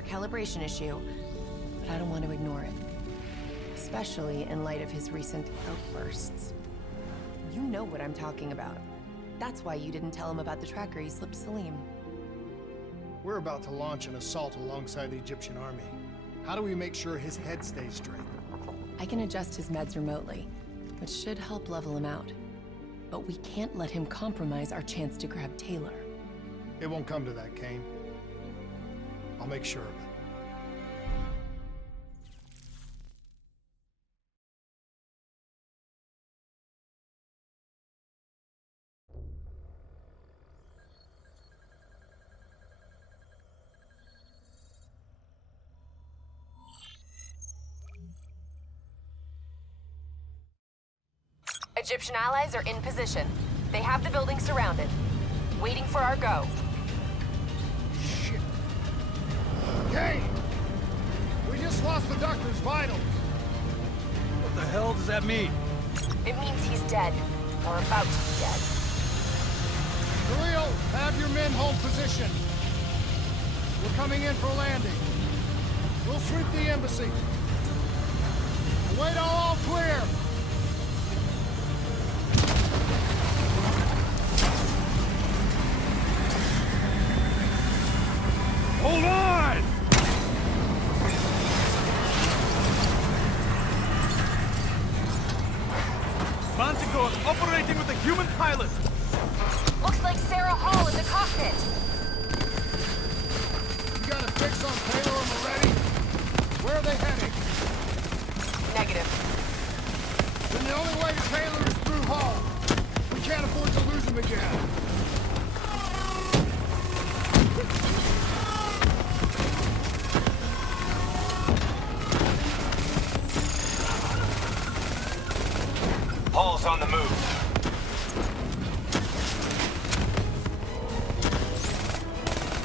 minor calibration issue, but I don't want to ignore it. Especially in light of his recent outbursts. You know what I'm talking about. That's why you didn't tell him about the tracker he slipped Salim. We're about to launch an assault alongside the Egyptian army. How do we make sure his head stays straight? I can adjust his meds remotely, which should help level him out. But we can't let him compromise our chance to grab Taylor. It won't come to that, Kane. I'll make sure of it. Egyptian allies are in position. They have the building surrounded, waiting for our go. Shit. Kane! We just lost the doctor's vitals. What the hell does that mean? It means he's dead, or about to be dead. Khalil, have your men hold position. We're coming in for landing. We'll sweep the embassy. Await all clear. Hold on! Manticore is operating with a human pilot. Looks like Sarah Hall in the cockpit. You got a fix on Taylor and Moretti? Where are they heading? Negative. Then the only way to Taylor is through Hall. We can't afford to lose him again. Hall's on the move.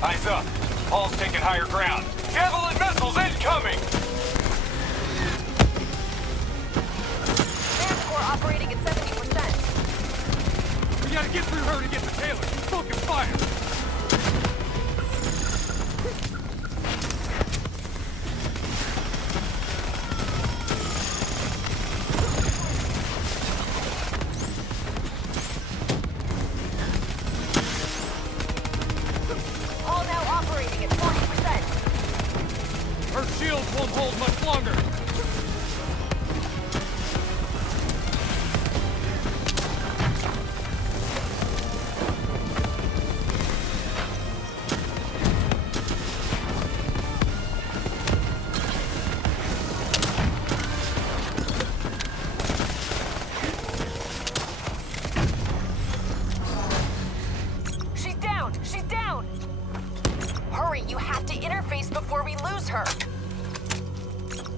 Eyes up. Hall's taking higher ground. Javelin missiles incoming! Manticore operating at 70%. We gotta get through her to get to Taylor. Focus fire! All now operating at 40%. Her shields won't hold much longer. She's down! She's down! Hurry, you have to interface before we lose her.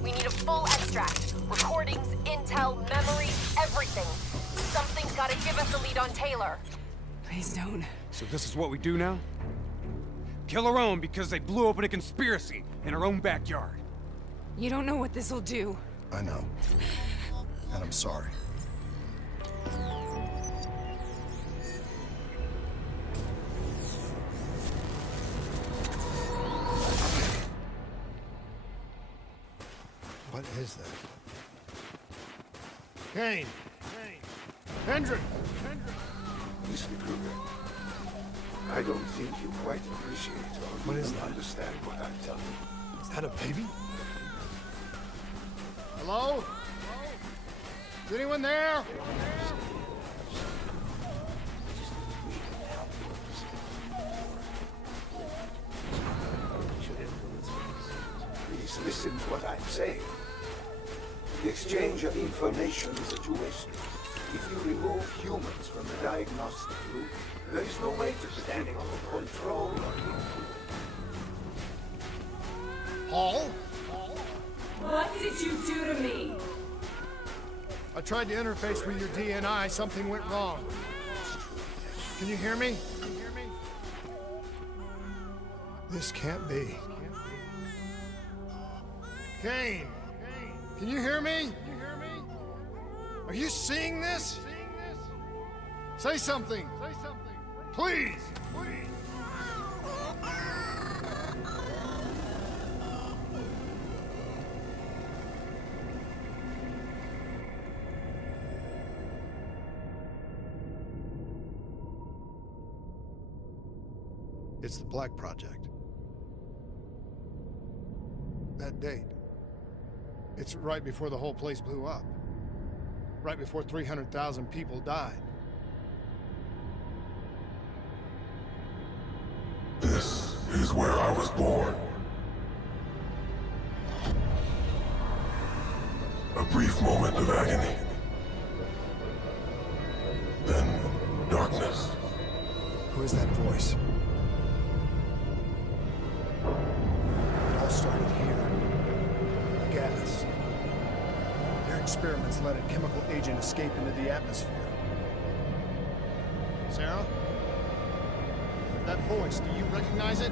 We need a full extract. Recordings, intel, memory, everything. Something's gotta give us a lead on Taylor. Please don't. So this is what we do now? Kill our own because they blew open a conspiracy in our own backyard. You don't know what this'll do. I know. And I'm sorry. What is that? Kane! Hendrik! Mr. Kruger, I don't think you quite appreciate or What is even that? understand what I'm telling you. Is that a baby? Hello? Is anyone there? Please listen to what I'm saying. The exchange of information is a two-way street. If you remove humans from the diagnostic loop, there is no way to pretend control or Hall? What did you do to me? I tried to interface with your DNI. Something went wrong. Can you hear me? This can't be. Kane! Can you hear me? Are you seeing this? Say something! Please! It's the Black Project. That date. It's right before the whole place blew up. Right before 300,000 people died. This is where I was born. A brief moment of agony. Then, darkness. Who is that voice? It all started here. The gas. Their experiments let a chemical agent escape into the atmosphere. Sarah? That voice, do you recognize it?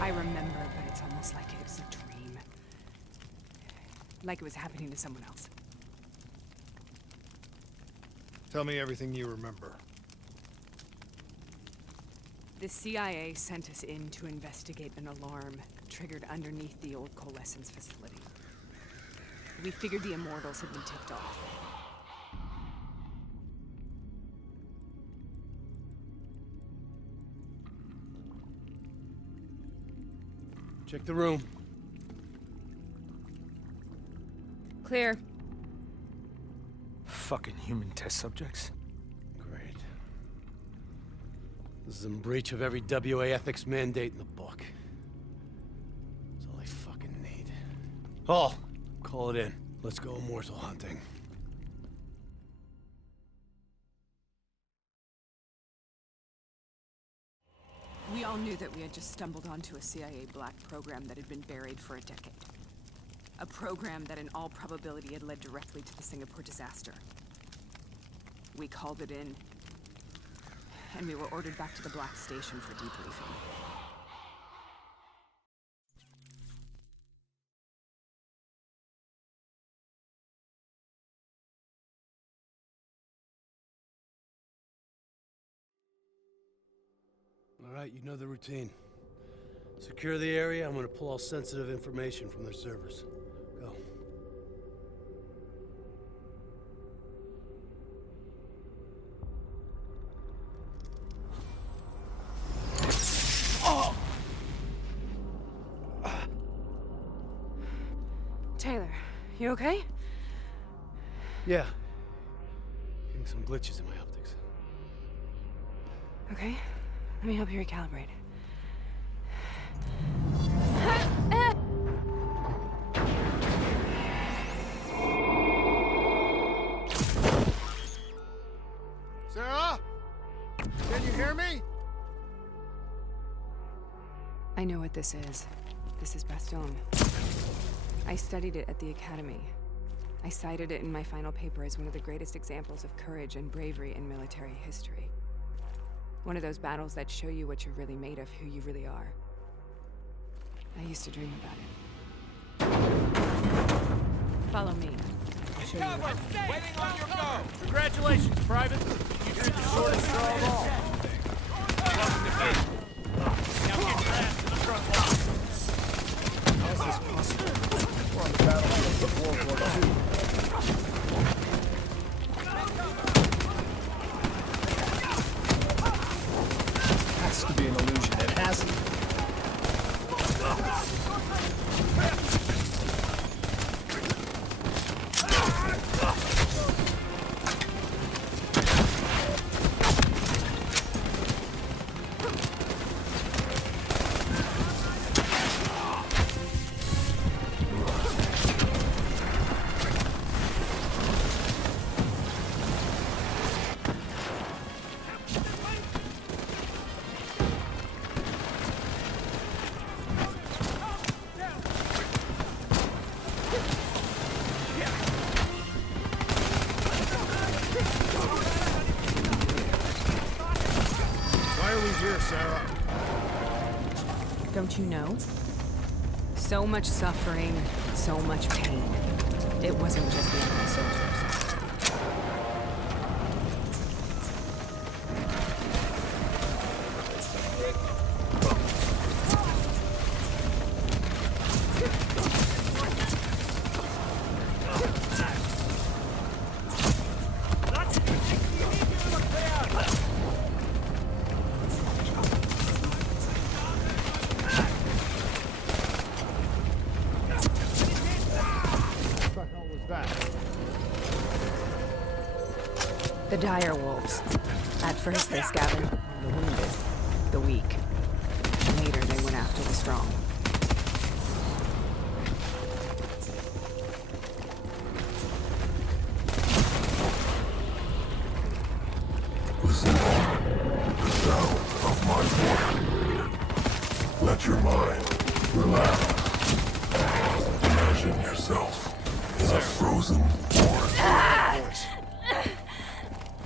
I remember, but it's almost like it was a dream. Like it was happening to someone else. Tell me everything you remember. The CIA sent us in to investigate an alarm triggered underneath the old coalescence facility. We figured the Immortals had been tipped off. Check the room. Clear. Fucking human test subjects. Great. This is in breach of every WA ethics mandate in the book. That's all I fucking need. Oh, call it in. Let's go immortal hunting. We all knew that we had just stumbled onto a CIA black program that had been buried for a decade. A program that in all probability had led directly to the Singapore disaster. We called it in, and we were ordered back to the Black Station for debriefing. All right, you know the routine. Secure the area. I'm gonna pull all sensitive information from their servers. Go. Taylor, you okay? Yeah. Getting some glitches in my optics. Okay, let me help you recalibrate. Sarah? Can you hear me? I know what this is. This is Bastion. I studied it at the Academy. I cited it in my final paper as one of the greatest examples of courage and bravery in military history. One of those battles that show you what you're really made of, who you really are. I used to dream about it. Follow me. I'll show you what. Waiting on your go! Congratulations, Private! You drew the shortest straw of all. Welcome to base. Now get your ass to the front line. How is this possible? We're on the battlefield of World War II. It has to be an illusion. It has to. Why are we here, Sarah? Don't you know? So much suffering, so much pain. It wasn't just the enemy soldiers. dire wolves. At first, they scavenged the wounded, the weak. Later, they went after the strong. Listen, the sound of my voice. Let your mind relax. Imagine yourself in a frozen forest. Voice.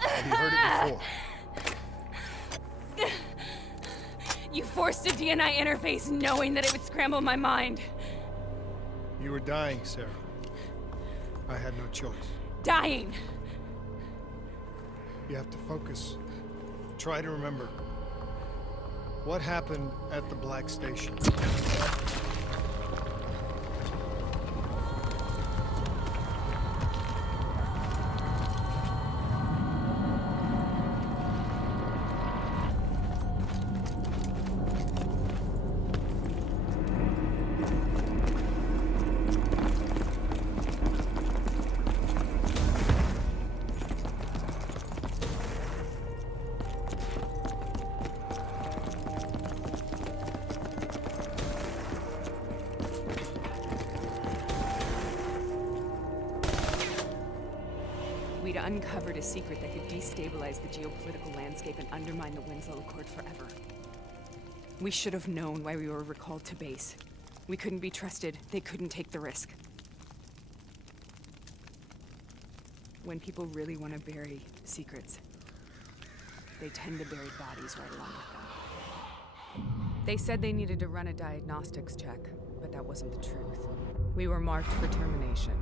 Have you heard it before? You forced a DNI interface knowing that it would scramble my mind. You were dying, Sarah. I had no choice. Dying! You have to focus. Try to remember. What happened at the Black Station? We'd uncovered a secret that could destabilize the geopolitical landscape and undermine the Winslow Accord forever. We should have known why we were recalled to base. We couldn't be trusted. They couldn't take the risk. When people really want to bury secrets, they tend to bury bodies right along with them. They said they needed to run a diagnostics check, but that wasn't the truth. We were marked for termination.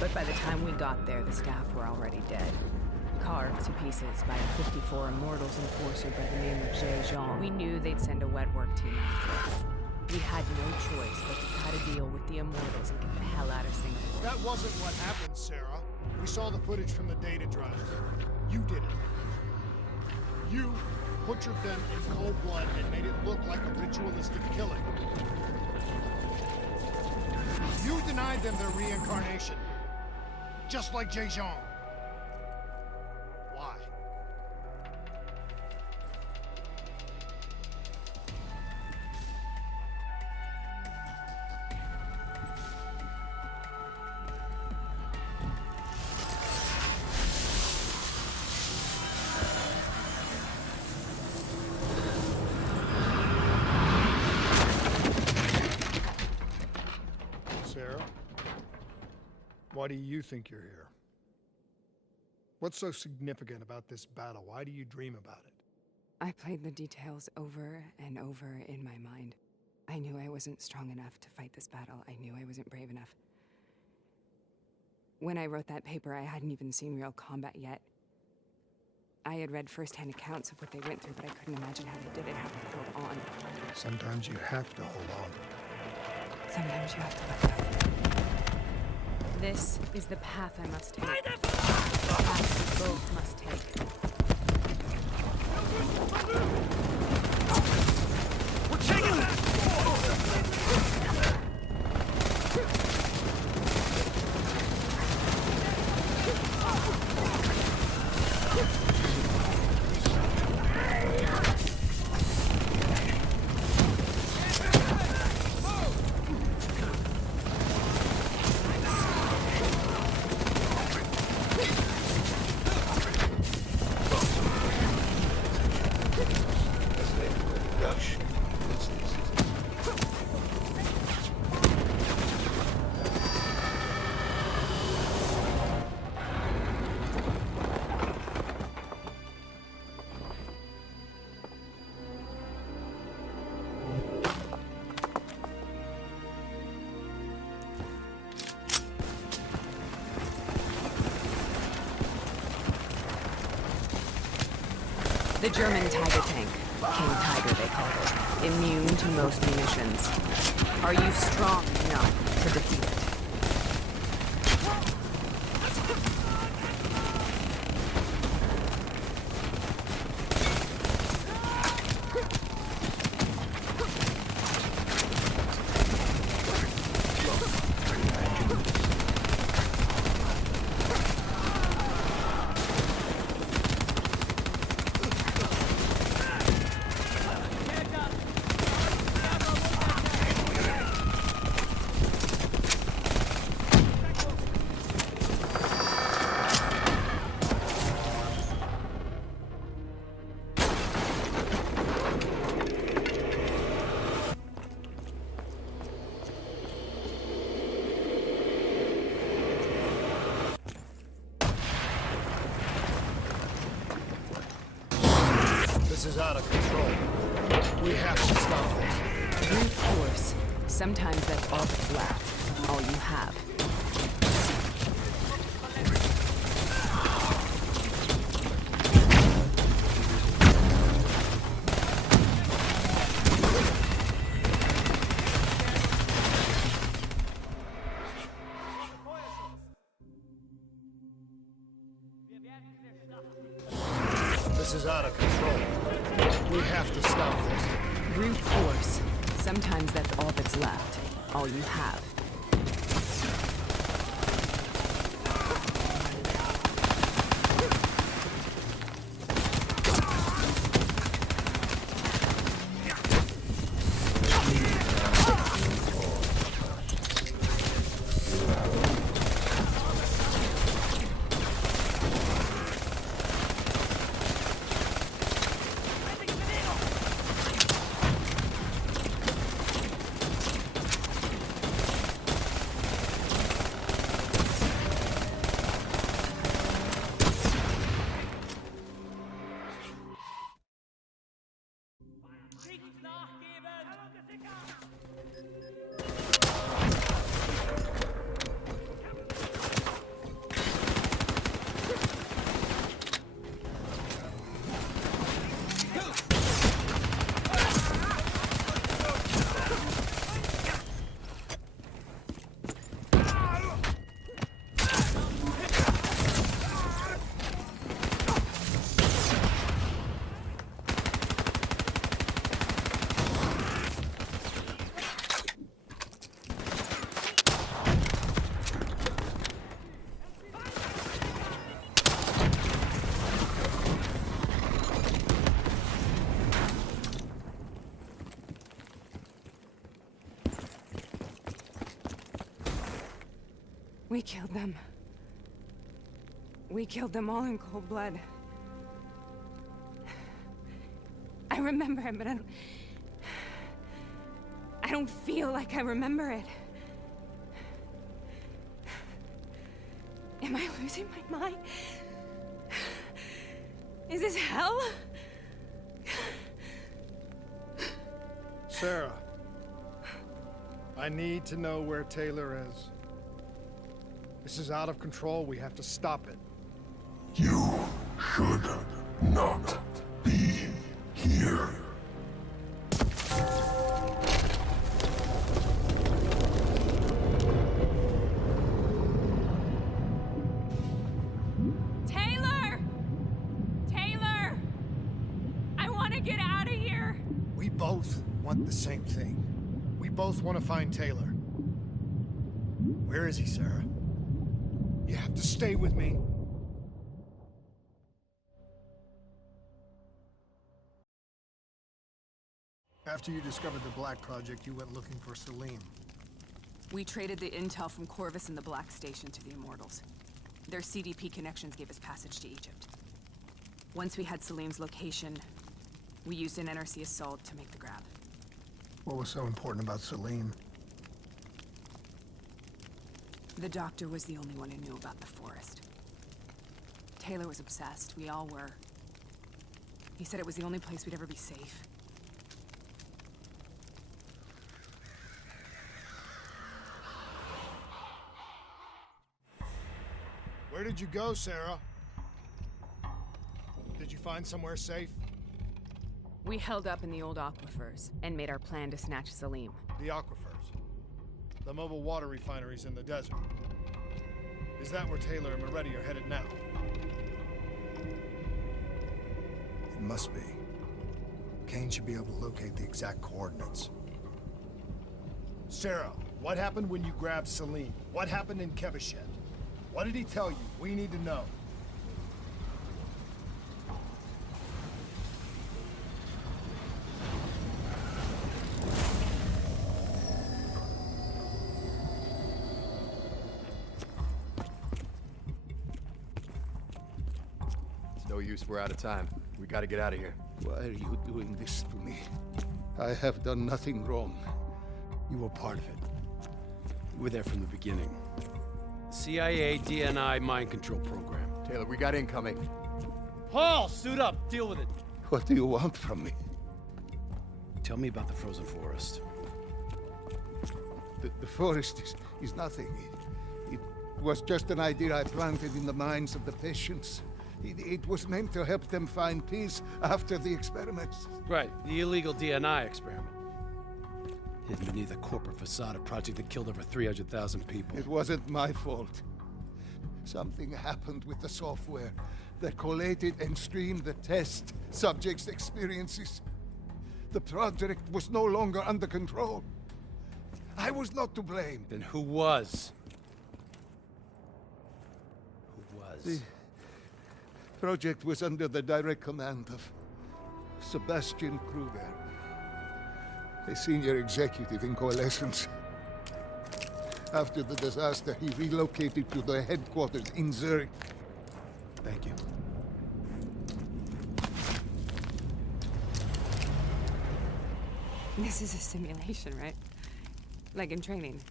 But by the time we got there, the staff were already dead. Carved to pieces by a 54 Immortals enforcer by the name of Jean. We knew they'd send a wet work team after us. We had no choice but to cut a deal with the Immortals and get the hell out of Singapore. That wasn't what happened, Sarah. We saw the footage from the data drive. You did it. You butchered them in cold blood and made it look like a ritualistic killing. You denied them their reincarnation. Just like Jean. Why? Sarah? Why do you think you're here? What's so significant about this battle? Why do you dream about it? I played the details over and over in my mind. I knew I wasn't strong enough to fight this battle. I knew I wasn't brave enough. When I wrote that paper, I hadn't even seen real combat yet. I had read first-hand accounts of what they went through, but I couldn't imagine how they did it, how they held on. Sometimes you have to hold on. Sometimes you have to let go. This is the path I must take. The path we both must take. We're taking this! The German Tiger tank. King Tiger, they called it. Immune to most munitions. Are you strong enough to defeat it? This is out of control. We have to stop this. Brute force. Sometimes that's all that's left. All you have. This is out of control. We have to stop this. Brute force. Sometimes that's all that's left. All you have. We killed them. We killed them all in cold blood. I remember it, but I don't feel like I remember it. Am I losing my mind? Is this hell? Sarah, I need to know where Taylor is. This is out of control. We have to stop it. You should not be here. Taylor! Taylor! I want to get out of here! We both want the same thing. We both want to find Taylor. Where is he, Sarah? You have to stay with me. After you discovered the Black Project, you went looking for Salim. We traded the intel from Corvus and the Black Station to the Immortals. Their CDP connections gave us passage to Egypt. Once we had Salim's location, we used an NRC assault to make the grab. What was so important about Salim? The doctor was the only one who knew about the forest. Taylor was obsessed. We all were. He said it was the only place we'd ever be safe. Where did you go, Sarah? Did you find somewhere safe? We held up in the old aquifers and made our plan to snatch Salim. The aquifers. The mobile water refineries in the desert. Is that where Taylor and Moretti are headed now? It must be. Kane should be able to locate the exact coordinates. Sarah, what happened when you grabbed Salim? What happened in Kevashet? What did he tell you? We need to know. No use, we're out of time. We gotta get out of here. Why are you doing this to me? I have done nothing wrong. You were part of it. You were there from the beginning. CIA, DNI, mind control program. Taylor, we got incoming. Paul, suit up. Deal with it. What do you want from me? Tell me about the frozen forest. The forest is nothing. It was just an idea I planted in the minds of the patients. It was meant to help them find peace after the experiments. Right, the illegal DNI experiment. Hidden beneath a corporate facade, a project that killed over 300,000 people. It wasn't my fault. Something happened with the software that collated and streamed the test subjects' experiences. The project was no longer under control. I was not to blame. Then who was? Who was? The project was under the direct command of Sebastian Kruger, a senior executive in Coalescence. After the disaster, he relocated to the headquarters in Zurich. Thank you. This is a simulation, right? Like in training.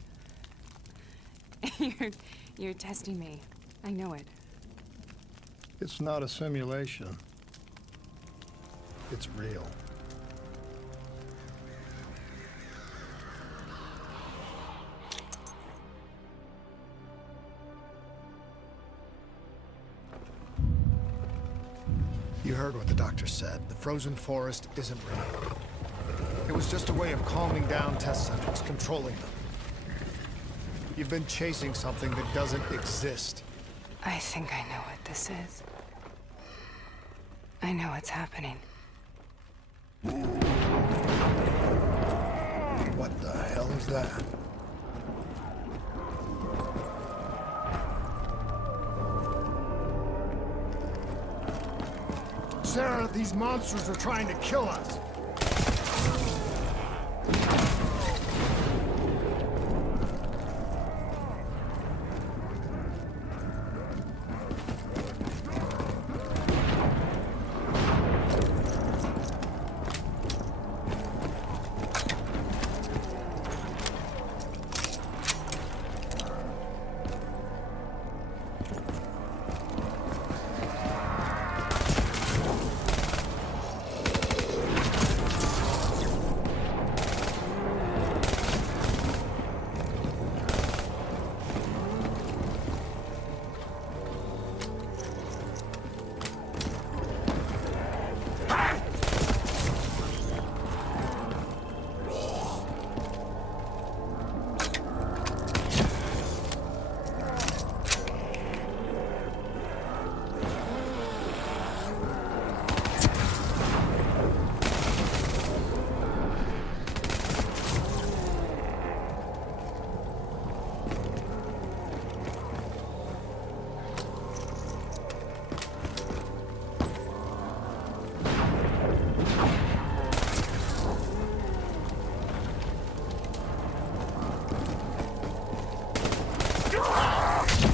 You're testing me. I know it. It's not a simulation. It's real. You heard what the doctor said. The frozen forest isn't real. It was just a way of calming down test subjects, controlling them. You've been chasing something that doesn't exist. I think I know what this is. I know what's happening. What the hell is that? Sarah, these monsters are trying to kill us.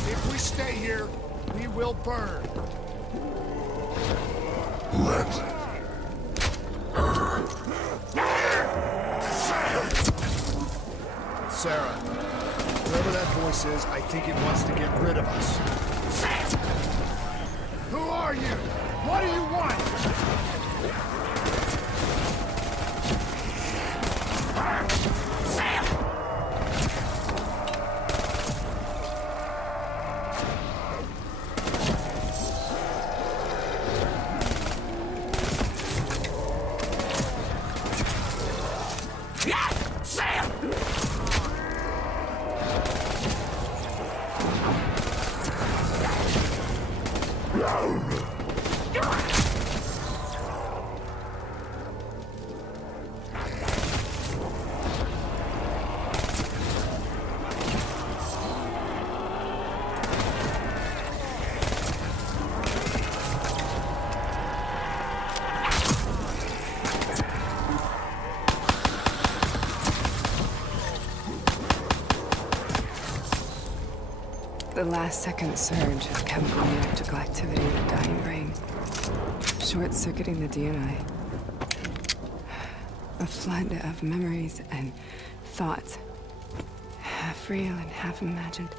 If we stay here, we will burn. Let Sarah, whoever that voice is, I think it wants to get rid of us. Who are you? What do you want? The last-second surge of chemical and electrical activity in the dying brain, short-circuiting the DNI. A flood of memories and thoughts, half real and half imagined.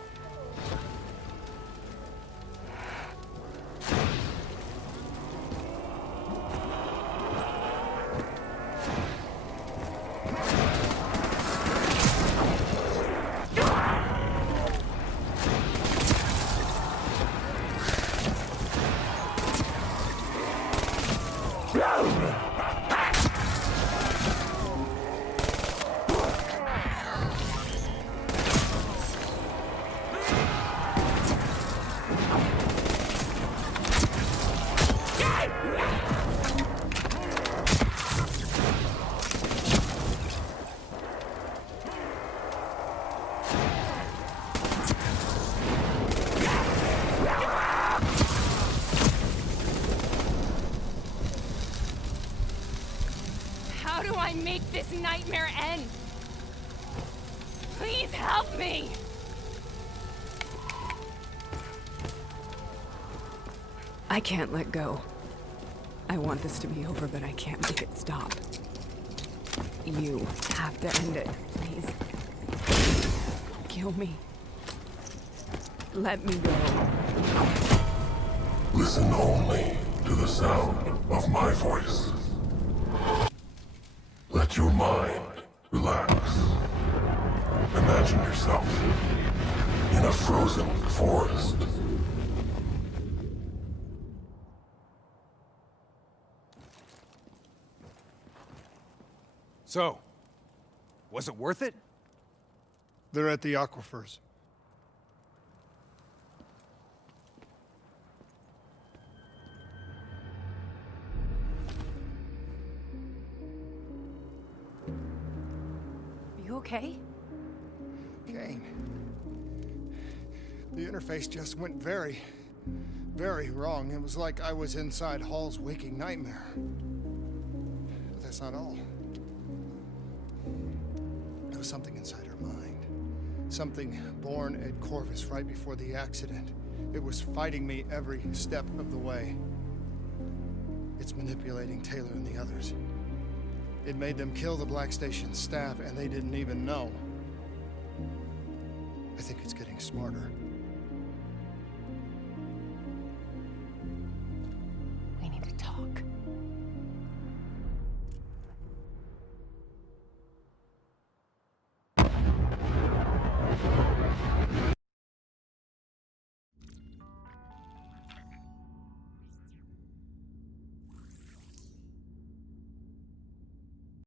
How do I make this nightmare end? Please help me! I can't let go. I want this to be over, but I can't make it stop. You have to end it, please. Kill me. Let me go. Listen only to the sound of my voice. Let your mind relax. Imagine yourself in a frozen forest. So, was it worth it? They're at the aquifers. You okay? Kane. The interface just went very, very wrong. It was like I was inside Hall's waking nightmare. But that's not all. There was something inside her mind. Something born at Corvus right before the accident. It was fighting me every step of the way. It's manipulating Taylor and the others. It made them kill the Black Station staff, and they didn't even know. I think it's getting smarter.